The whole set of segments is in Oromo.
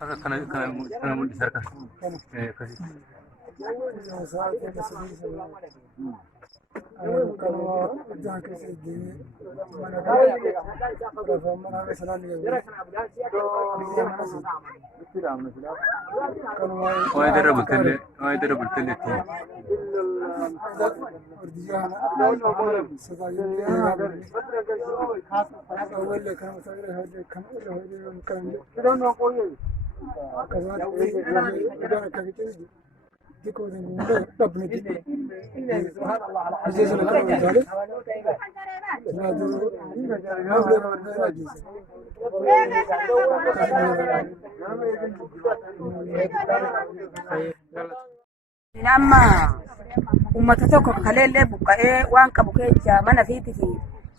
Kana mul'isa harka. Akkasii. Waa'ee darra bultelle itti. Nama ummata tokko kaleellee buqqa'ee waan qabu keessa mana fiitii fi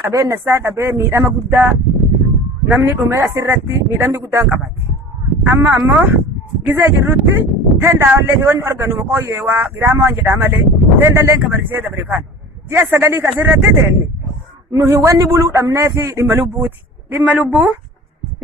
qabeenya isaa dhabee miidhama guddaa namni dhumee asirratti miidhamni guddaan qabaate. Amma ammoo gizee jirrutti tendaallee fi wanni arganu maqooyyee waa giraama waan jedhaa malee tendalleen kabarisee dabre kan ji'a sagalii kasirratti teenne nuhi wanni buluu dhabnee fi dhimma lubbuuti. Dhimma lubbuu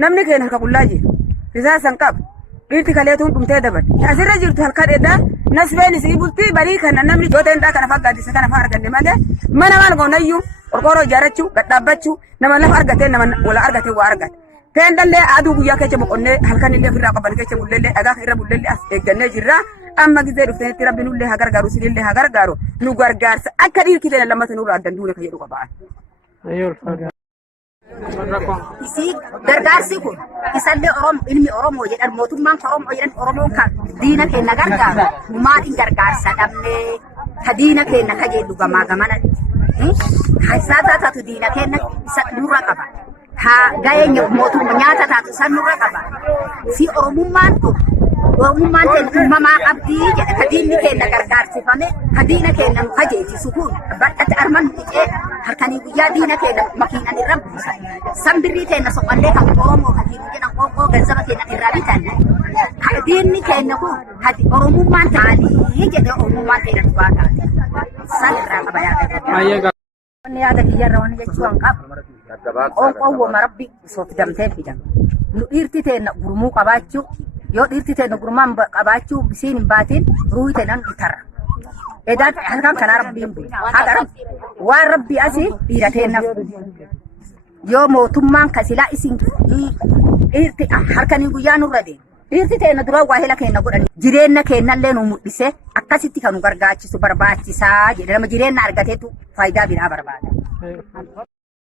namni keenya harka qullaa jiru risaasan qabu dhiirti kaleetuun dhumtee dabale asirra jirtu halka dheedaa nasbeen isii bultii barii kana namni yoo tendaa kana faggaaddisa kana faa arganne malee mana waan goonayyuu qorqooroo ijaarrachuu gadhaabbachuu nama lafa argatee nama wala argatee waa argate. Tendallee aduu guyyaa keessa boqonnee halkanillee ofirraa qaban keessa bullellee dhagaa irra bullellee as eeggannee jirra. Amma gizee dhufteetti rabbi nullee haa gargaaru sinillee haa gargaaru nu gargaarsa akka dhiirki ta'e lammata nurraa addan duune kan jedhu qabaan. Isi gargaarsi kun isallee ilmi Oromoo jedhan mootummaan Oromoo jedhan Oromoon kan diina keenya gargaaru maaliin gargaarsa dhabnee ka diina keenya ka jedhu gamaa gamana isaa taatu diina keenya isa nurra qaba. Ha gaya mootummaa nyaata taatu san nurra qaba. Si Oromummaan kun Oromummaan keenya uumamaa qabdii jedha ka diinni keenya gargaarsifame ka diina keenya nu kajeelchisu kun bakkatti arman dhiqee harkanii guyyaa diina keenya makiinan irra buusa. San birrii keenya soqallee kan Oromoo kan diinni jedhan qoqqoo gansaba keenya irraa bitanne. Diinni keenya kun Oromummaan taanii jedhee Oromummaan keenya dhufaa taate. San irraa qaba yaada. Wanni yaada kiyyarra wanni jechuun qabu. Qoqqoo marabbi sooti damtee fidan. Nu dhiirti teenya gurmuu qabaachuu yoo dhiirti teenya gurmaan qabaachuu bisiin hin baatiin ruuhi teenan bitarra. Edaan halkan kana rabbiin bulu. Haga waan rabbi asii dhiira teenya. Yoo mootummaan kasilaa isin dhiirti harkanii guyyaa nurra deemu. Dhiirti teenya dura waa hela keenya godhani. Jireenya keenyallee nu mul'isee akkasitti kan nu gargaachisu barbaachisaa jedhama jireenya argateetu faayidaa biraa barbaada.